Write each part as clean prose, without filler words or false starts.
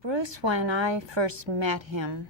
Bruce, when I first met him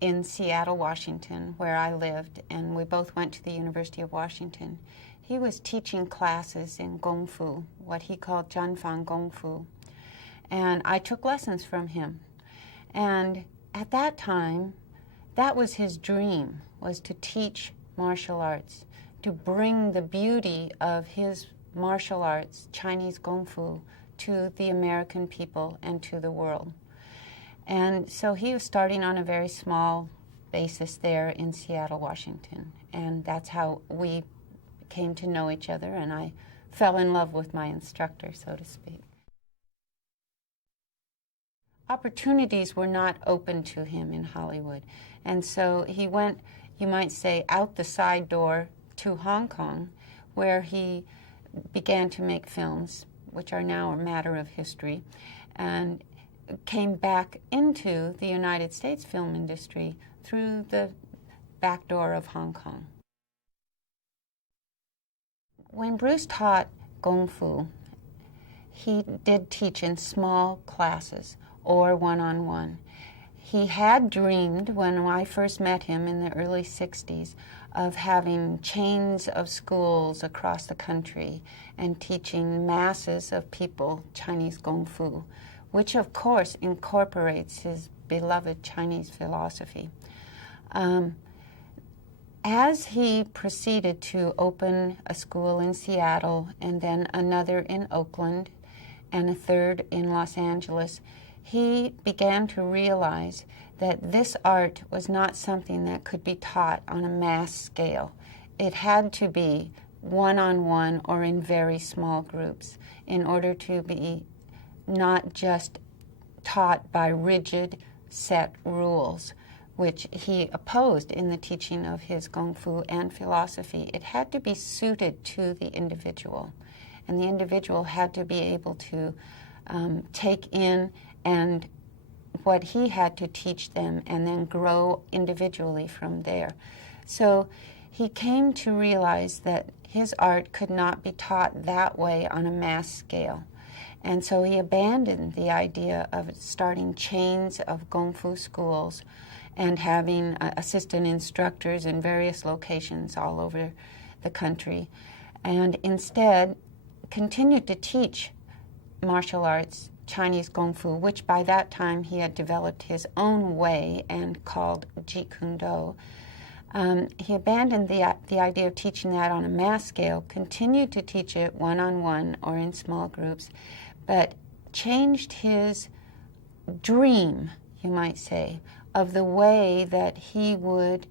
in Seattle, Washington, where I lived, and we both went to the University of Washington, he was teaching classes in Gong Fu, what he called Zhanfang Gong Fu. And I took lessons from him. And at that time, that was his dream, was to teach martial arts, to bring the beauty of his martial arts, Chinese Gong Fu, to the American people and to the world. And so he was starting on a very small basis there in Seattle, Washington. And that's how we came to know each other, and I fell in love with my instructor, so to speak. Opportunities were not open to him in Hollywood. And so he went, you might say, out the side door to Hong Kong, where he began to make films, which are now a matter of history, and came back into the United States film industry through the back door of Hong Kong. When Bruce taught Gong Fu, he did teach in small classes or one-on-one. He had dreamed, when I first met him in the early 60s, of having chains of schools across the country and teaching masses of people Chinese Gong Fu, which of course incorporates his beloved Chinese philosophy. As he proceeded to open a school in Seattle and then another in Oakland and a third in Los Angeles, he began to realize that this art was not something that could be taught on a mass scale. It had to be one-on-one or in very small groups in order to be not just taught by rigid set rules, which he opposed in the teaching of his Gong Fu and philosophy. It had to be suited to the individual, and the individual had to be able to take in and what he had to teach them and then grow individually from there. So he came to realize that his art could not be taught that way on a mass scale. And so he abandoned the idea of starting chains of Gong Fu schools and having assistant instructors in various locations all over the country, and instead continued to teach martial arts, Chinese Gong Fu, which by that time he had developed his own way and called Jeet Kune Do. He abandoned the idea of teaching that on a mass scale, continued to teach it one-on-one or in small groups, but changed his dream, you might say, of the way that he would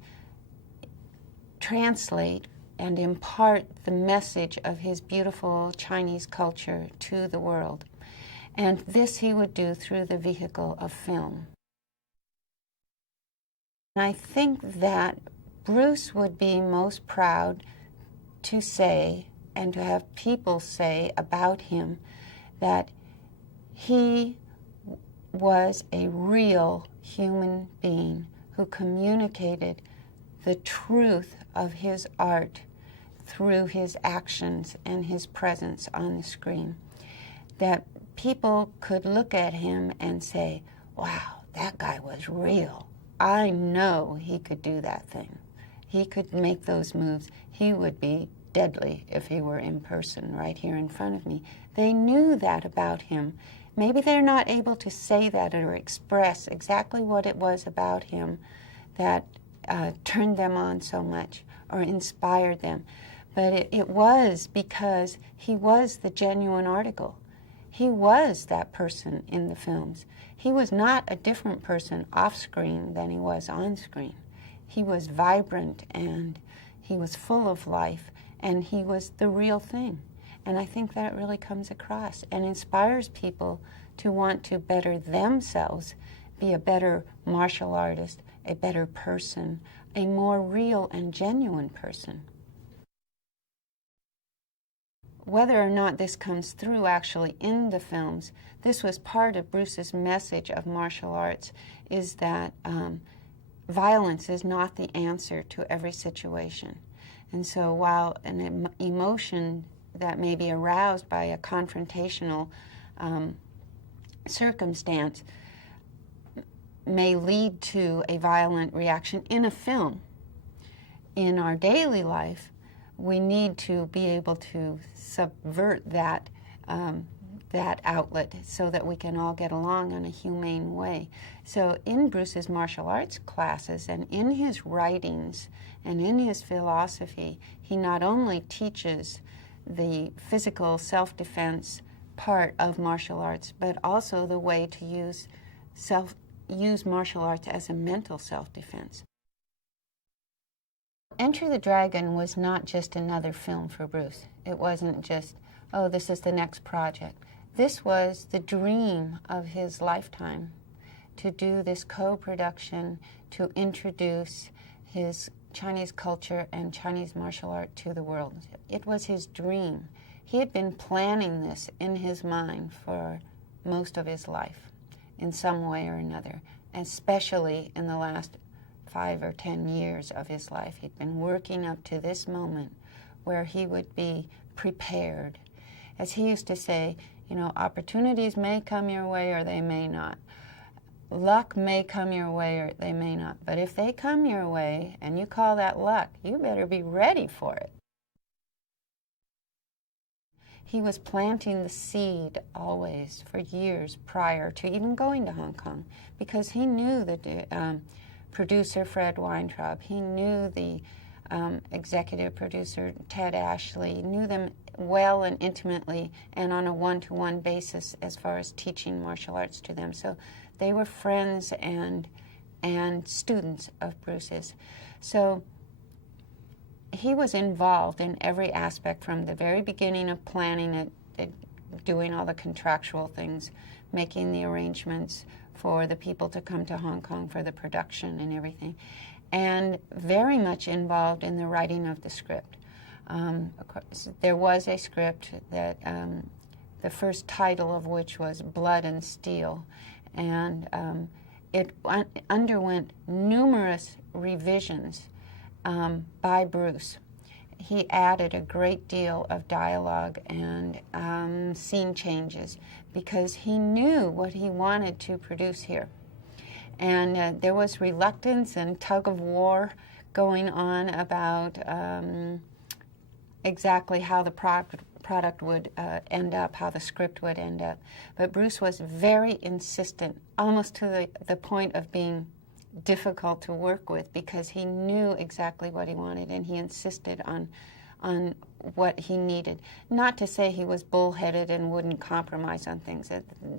translate and impart the message of his beautiful Chinese culture to the world. And this he would do through the vehicle of film. And I think that Bruce would be most proud to say, and to have people say about him, that he was a real human being who communicated the truth of his art through his actions and his presence on the screen. That people could look at him and say, wow, that guy was real. I know he could do that thing. He could make those moves. He would be deadly if he were in person right here in front of me. They knew that about him. Maybe they're not able to say that or express exactly what it was about him that turned them on so much or inspired them. But it was because he was the genuine article. He was that person in the films. He was not a different person off screen than he was on screen. He was vibrant and he was full of life and he was the real thing. And I think that really comes across and inspires people to want to better themselves, be a better martial artist, a better person, a more real and genuine person. Whether or not this comes through actually in the films, this was part of Bruce's message of martial arts, is that violence is not the answer to every situation. And so while an emotion that may be aroused by a confrontational circumstance may lead to a violent reaction in a film. In our daily life, we need to be able to subvert that that outlet so that we can all get along in a humane way. So in Bruce's martial arts classes and in his writings and in his philosophy, he not only teaches the physical self-defense part of martial arts, but also the way to use martial arts as a mental self-defense. Enter the Dragon was not just another film for Bruce. It wasn't just, oh, this is the next project. This was the dream of his lifetime, to do this co-production, to introduce his Chinese culture and Chinese martial art to the world. It was his dream. He had been planning this in his mind for most of his life, in some way or another, especially in the last 5 or 10 years of his life. He'd been working up to this moment where he would be prepared. As he used to say, you know, opportunities may come your way or they may not. Luck may come your way or they may not. But if they come your way and you call that luck, you better be ready for it. He was planting the seed always for years prior to even going to Hong Kong, because he knew the producer Fred Weintraub. He knew the executive producer Ted Ashley, knew them well and intimately and on a one-to-one basis as far as teaching martial arts to them. So they were friends and students of Bruce's. So he was involved in every aspect from the very beginning of planning it, doing all the contractual things, making the arrangements for the people to come to Hong Kong for the production and everything, and very much involved in the writing of the script. Of course, there was a script that the first title of which was Blood and Steel, and it underwent numerous revisions by Bruce. He added a great deal of dialogue and scene changes because he knew what he wanted to produce here. And there was reluctance and tug of war going on about exactly how the product would end up, how the script would end up. But Bruce was very insistent, almost to the point of being difficult to work with, because he knew exactly what he wanted and he insisted on what he needed. Not to say he was bullheaded and wouldn't compromise on things.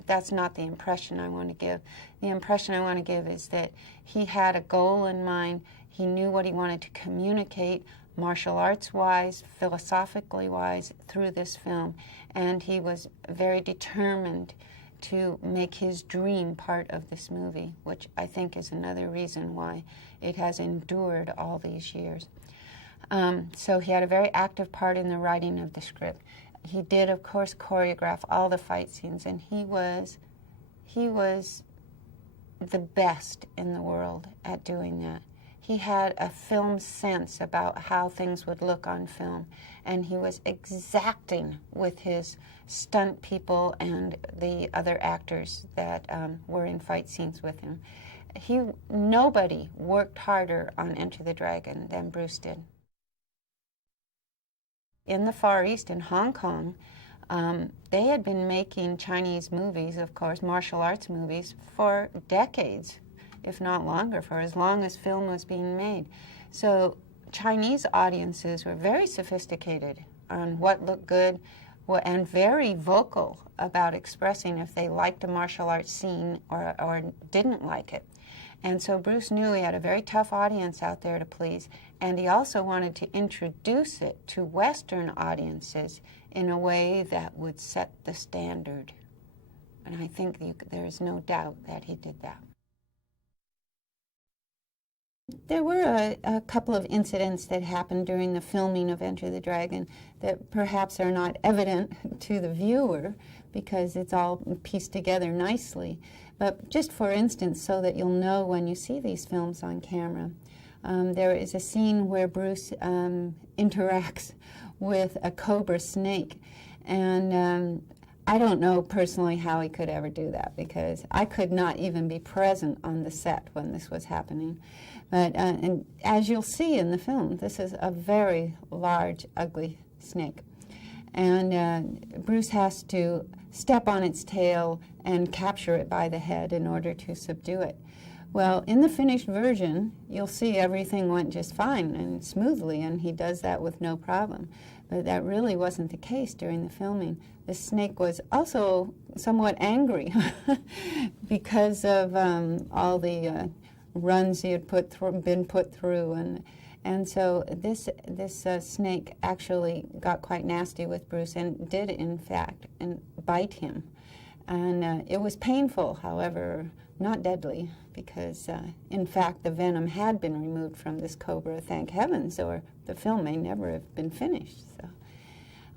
That's not the impression I want to give. The impression I want to give is that he had a goal in mind. He knew what he wanted to communicate, martial arts-wise, philosophically-wise, through this film, and he was very determined to make his dream part of this movie, which I think is another reason why it has endured all these years. So he had a very active part in the writing of the script. He did, of course, choreograph all the fight scenes, and he was the best in the world at doing that. He had a film sense about how things would look on film, and he was exacting with his stunt people and the other actors that were in fight scenes with him. Nobody worked harder on Enter the Dragon than Bruce did. In the Far East, in Hong Kong, they had been making Chinese movies, of course, martial arts movies, for decades, if not longer, for as long as film was being made. So Chinese audiences were very sophisticated on what looked good and very vocal about expressing if they liked a martial arts scene or didn't like it. And so Bruce knew he had a very tough audience out there to please, and he also wanted to introduce it to Western audiences in a way that would set the standard. And I think there is no doubt that he did that. There were a couple of incidents that happened during the filming of Enter the Dragon that perhaps are not evident to the viewer because it's all pieced together nicely. But just for instance, so that you'll know when you see these films on camera, there is a scene where Bruce interacts with a cobra snake. And I don't know personally how he could ever do that, because I could not even be present on the set when this was happening. But and as you'll see in the film, this is a very large, ugly snake. And Bruce has to step on its tail and capture it by the head in order to subdue it. Well, in the finished version, you'll see everything went just fine and smoothly, and he does that with no problem. But that really wasn't the case during the filming. The snake was also somewhat angry because of all the runs he had been put through, and so this snake actually got quite nasty with Bruce and did, in fact, bite him. And it was painful, however, not deadly, because, in fact, the venom had been removed from this cobra, thank heavens, or the film may never have been finished. So,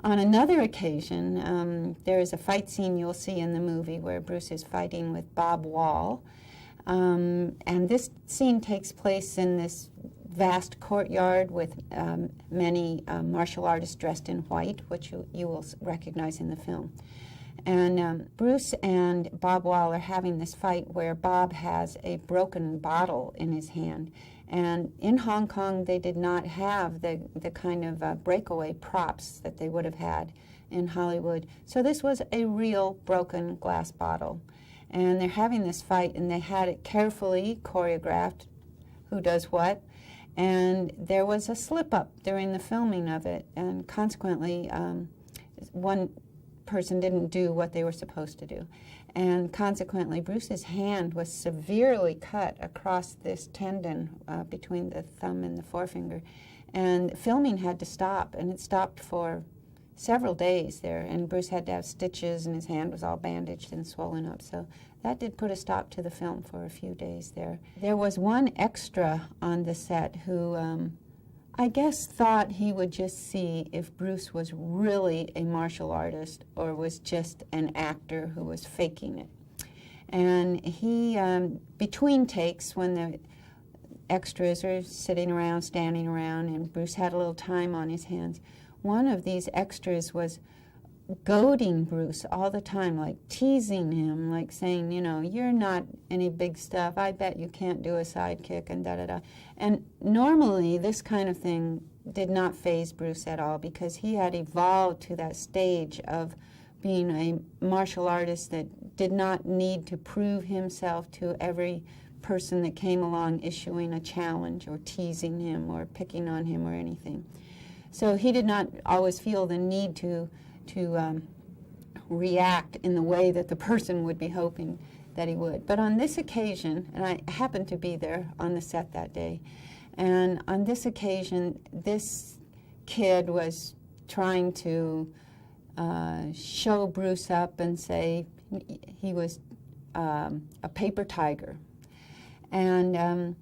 on another occasion, there is a fight scene you'll see in the movie where Bruce is fighting with Bob Wall. And this scene takes place in this vast courtyard with many martial artists dressed in white, which you will recognize in the film. And Bruce and Bob Wall are having this fight where Bob has a broken bottle in his hand. And in Hong Kong, they did not have the kind of breakaway props that they would have had in Hollywood. So this was a real broken glass bottle. And they're having this fight, and they had it carefully choreographed, who does what. And there was a slip-up during the filming of it, and consequently, one person didn't do what they were supposed to do. And consequently, Bruce's hand was severely cut across this tendon between the thumb and the forefinger. And filming had to stop, and it stopped for several days there. And Bruce had to have stitches, and his hand was all bandaged and swollen up. So that did put a stop to the film for a few days there. There was one extra on the set who I guess thought he would just see if Bruce was really a martial artist or was just an actor who was faking it. And he, between takes, when the extras are sitting around, standing around, and Bruce had a little time on his hands, one of these extras was goading Bruce all the time, like teasing him, like saying, you know, you're not any big stuff. I bet you can't do a sidekick and da-da-da. And normally this kind of thing did not faze Bruce at all, because he had evolved to that stage of being a martial artist that did not need to prove himself to every person that came along issuing a challenge or teasing him or picking on him or anything. So he did not always feel the need to react in the way that the person would be hoping that he would. But on this occasion, and I happened to be there on the set that day, and on this occasion, this kid was trying to show Bruce up and say he was a paper tiger. And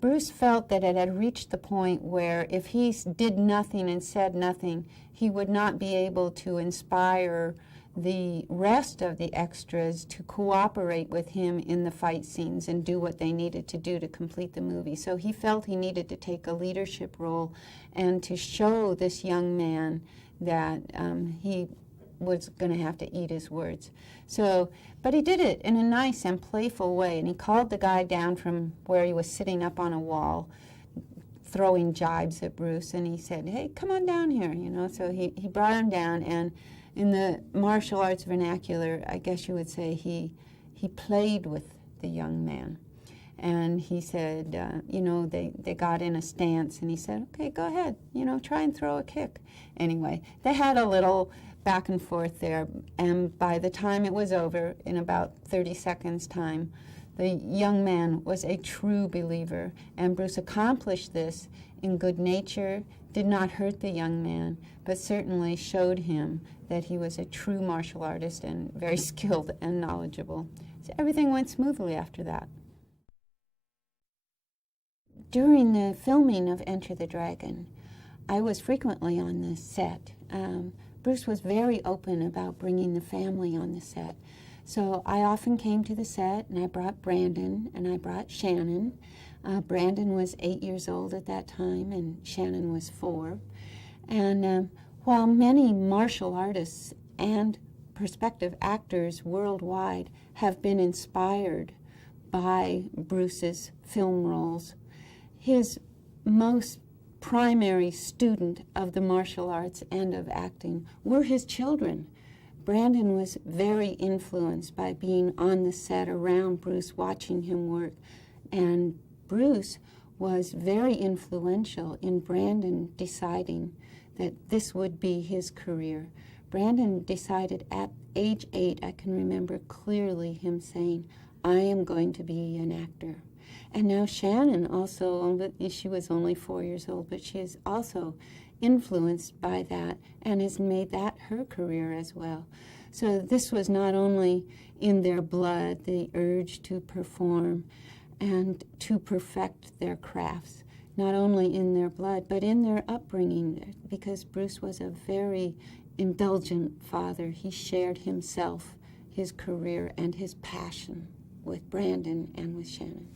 Bruce felt that it had reached the point where if he did nothing and said nothing, he would not be able to inspire the rest of the extras to cooperate with him in the fight scenes and do what they needed to do to complete the movie. So he felt he needed to take a leadership role and to show this young man that he was going to have to eat his words. So, but he did it in a nice and playful way, and he called the guy down from where he was sitting up on a wall, throwing jibes at Bruce, and he said, hey, come on down here, you know. So he brought him down, and in the martial arts vernacular, I guess you would say he played with the young man. And he said, you know, they got in a stance, and he said, okay, go ahead, you know, try and throw a kick. Anyway, they had a little back and forth there, and by the time it was over, in about 30 seconds' time, the young man was a true believer, and Bruce accomplished this in good nature, did not hurt the young man, but certainly showed him that he was a true martial artist and very skilled and knowledgeable. So everything went smoothly after that. During the filming of Enter the Dragon, I was frequently on the set. Bruce was very open about bringing the family on the set. So I often came to the set, and I brought Brandon, and I brought Shannon. Brandon was 8 years old at that time, and Shannon was 4. And while many martial artists and prospective actors worldwide have been inspired by Bruce's film roles. His most primary student of the martial arts and of acting were his children. Brandon was very influenced by being on the set around Bruce, watching him work, and Bruce was very influential in Brandon deciding that this would be his career. Brandon decided at age 8, I can remember clearly him saying, I am going to be an actor. And now Shannon also, she was only 4 years old, but she is also influenced by that and has made that her career as well. So this was not only in their blood, the urge to perform and to perfect their crafts, not only in their blood, but in their upbringing, because Bruce was a very indulgent father. He shared himself, his career, and his passion with Brandon and with Shannon.